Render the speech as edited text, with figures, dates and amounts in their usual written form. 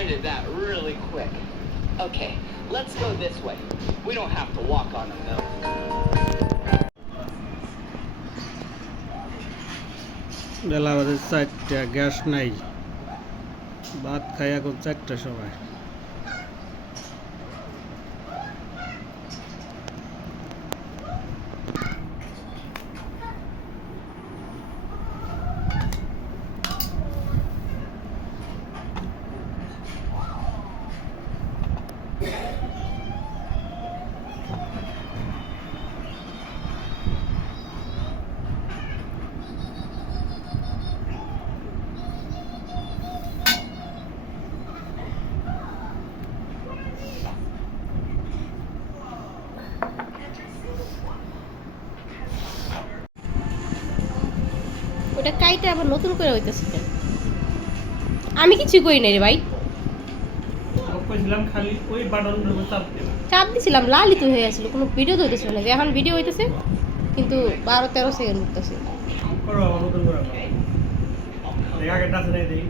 decided that really quick. Okay, let's go this way. We don't have to walk on them though. বেলা বাজে 4টা, গ্যাস নাই, ভাত খাই এখন 4টার সময়। ওটা কাইটা আবার নতুন করে হইতেছে কেন? আমি কিছু করি নাই রে ভাই, কইছিলাম খালি ওই বাটনের উপর চাপ দিবা। চাপ দিছিলাম, লালই তো হয়ে আসছিল, কোনো ভিডিও তো হইতেছিল না। এখন ভিডিও হইতেছে কিন্তু 12-13 সেকেন্ড উঠতেছে। করো আবার নতুন করে। আগে টাচ নাই দেই।